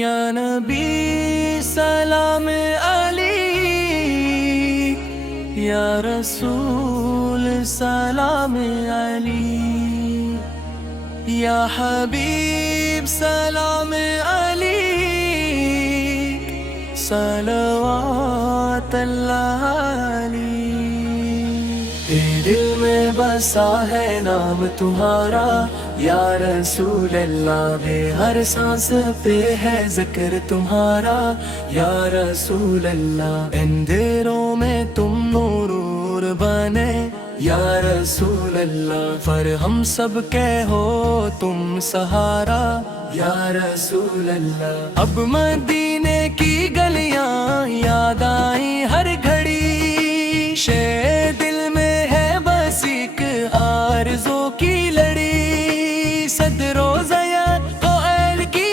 یا نبی سلام علی، یا رسول سلام علی، یا حبیب سلام علی، صلوات اللہ علی۔ دل میں بسا ہے نام تمہارا یا رسول اللہ، بے ہر سانس پہ ہے ذکر تمہارا یا رسول اللہ۔ اندھیروں میں تم نور بنے یا رسول اللہ، پر ہم سب کے ہو تم سہارا یا رسول اللہ۔ اب مدینے کی گلیاں یاد آئیں ہر گھڑی، شے دل میں ہے بس ایک آرزو کی لڑی، صد روزہ تو ایل کی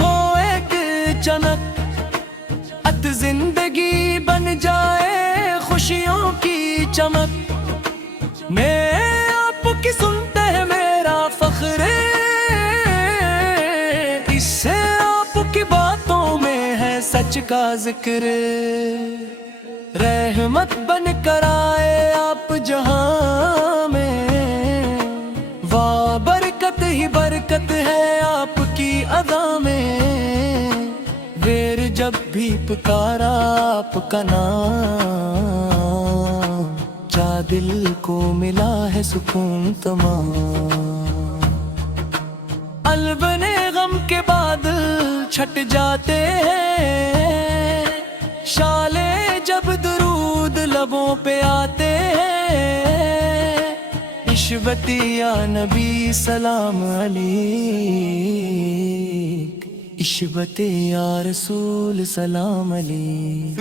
ہو ایک چمک، ات زندگی بن جائے خوشیوں کی چمک۔ میں آپ کی سنتے ہیں میرا فخر، اس سے آپ کی باتوں میں ہے سچ کا ذکر۔ رحمت بن کر آئے آپ جہاں میں، واہ برکت ہی برکت ہے آپ کی ادا میں۔ ویر جب بھی پکارا آپ کا نام، کیا دل کو ملا ہے سکون تمام۔ البنے غم کے بادل چھٹ جاتے ہیں، شالے جب درود لبوں پہ آتے ہیں، عشوتی یا نبی سلام علیک، عشوتی یا رسول سلام علیک،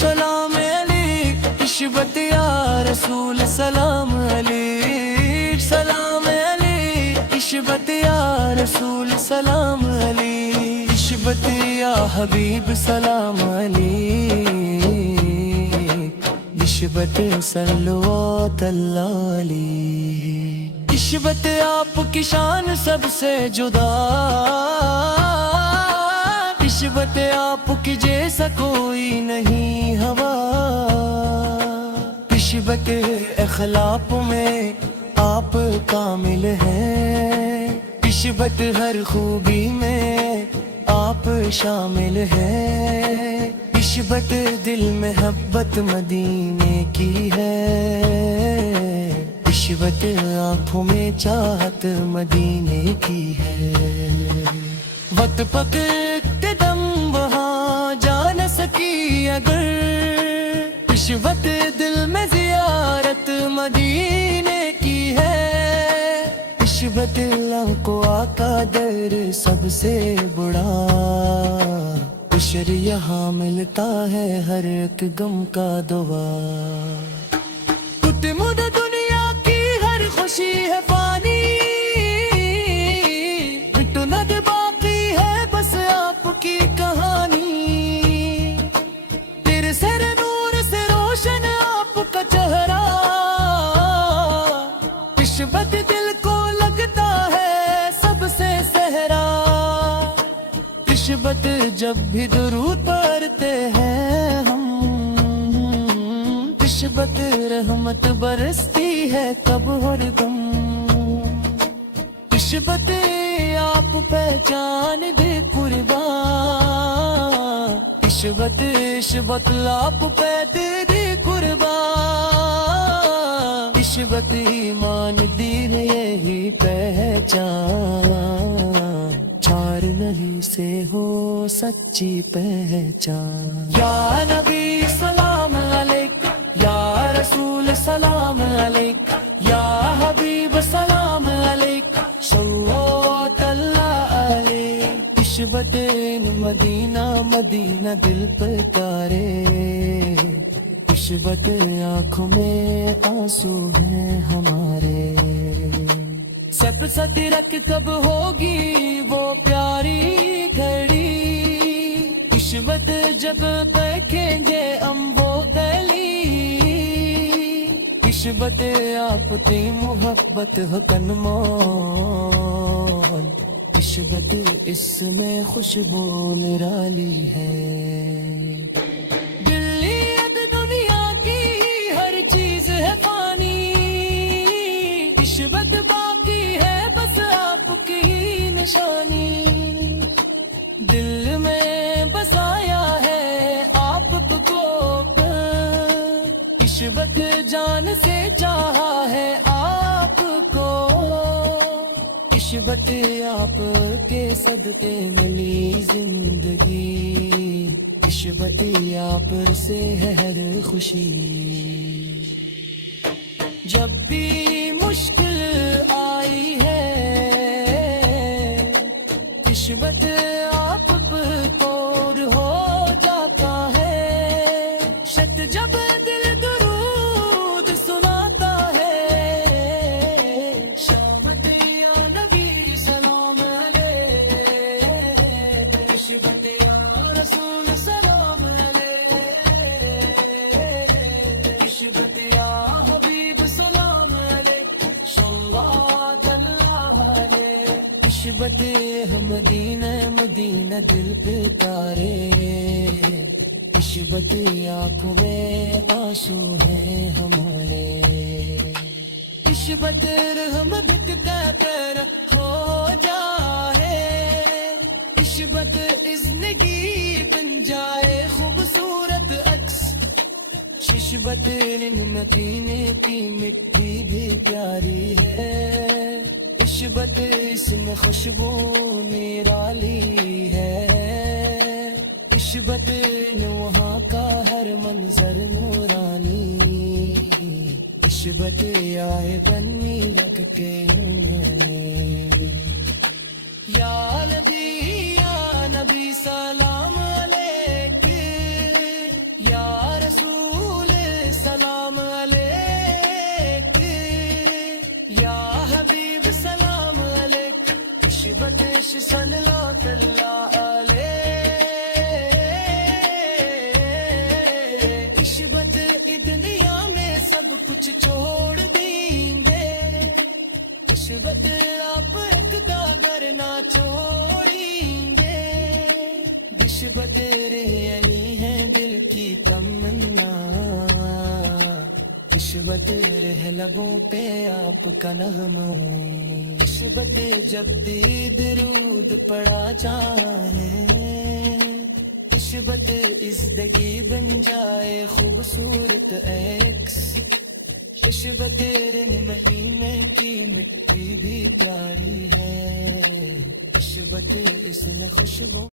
سلام علیک، عشوتی یا رسول سلام علیک، سلام علیک، عشوتی یا رسول سلام علیک، عشوتی یا حبیب سلام علیک، عشوت صلوات اللہ علیہ۔ عشوت آپ کی شان سب سے جدا، عشوت آپ کی جیسا کوئی نہیں ہوا، عشوت اخلاق میں آپ کامل ہیں، عشوت ہر خوبی میں آپ شامل ہیں، عشوت دل میں محبت مدینے کی ہے، عشوت آنکھوں میں چاہت مدینے کی ہے۔ وقت پکتے دم وہاں جا نہ سکی اگر، عشوت دل میں زیارت مدینے کی ہے، عشوت اللہ کو آقا در سب سے بڑا، عشر یہاں ملتا ہے ہر ایک غم کا دوا۔ مد دنیا کی ہر خوشی ہے فانی، مٹند باقی ہے بس آپ کی کہانی، تیرے سر نور سے روشن آپ کا چہرہ، عشوت دل کو لگتا ہے سب سے صحرا، عشوت جب بھی درود پڑھتے ہیں ہم، عشوت رحمت برستی ہے کب ہر دم، عشوت آپ پہچان دے قربان، عشوت عشوت آپ پہ دے قربان، عشوت ایمان دی ہے یہی پہچان، چار نہیں سے ہو سچی پہچان۔ یا نبی سلام علیک، یا رسول سلام علیک، یا حبیب سلام علیک، صلوات اللہ علیک۔ عشوت مدینہ مدینہ دل پکارے، عشوت آنکھوں میں آنسو ہیں ہمارے، سب صدرک کب ہوگی وہ پیاری گھڑی، عشوت جب دیکھیں گے ہم وہ گلی، عشوت آپ کی محبت ہو کنمون، نسبت اس میں خوشبو نرالی ہے. دلیت دنیا کی ہر چیز ہے فانی، نسبت باقی ہے بس آپ کی نشانی. دل میں بسایا ہے آپ کو، نسبت جان سے چاہا ہے آپ کو. نسبت آپ کے صدقے ملی زندگی، نسبت آپ سے ہے ہر خوشی. جب بھی مشکل آئی ہے نسبت آپ پر ہو جاتا ہے. شت جب دل درود سناتا ہے، شامت یا نبی سلام علیہ، نسبت یا رسول سلام علیہ، نسبت یا حبیب سلام علیہ، صلوات اللہ علیہ. نسبت مدینہ مدینہ دل پہ تارے، نسبت آنکھوں میں آنسو ہیں ہمارے. نسبت رحم بھکتا کر ہو جائے، نسبت زندگی بن جائے خوبصورت عکس. نسبت مدینے کی مٹی بھی پیاری ہے، نسبت اس میں خوشبو نرالی ہے. نسبت وہاں کا ہر منظر نورانی، نسبت آئے بنی لگ کے یا نبی سلام علیک، یا رسول سلام علیک، یا حبیب سلام علیک. نسبت صلی اللہ علیہ، نسبت دنیا میں سب کچھ چھوڑ دیں گے، نسبت آپ ایک داغر نہ چھوڑیں گے. نسبت رہنی ہے دل کی تمنا، نسبت رہ لبوں پہ آپ کا نغمہ. نسبت جب بھی درود پڑا جائے، نسبت زندگی بن جائے خوبصورت ایکس. نسبت مدینے کی مٹی بھی پیاری ہے، نسبت اس میں خوشبو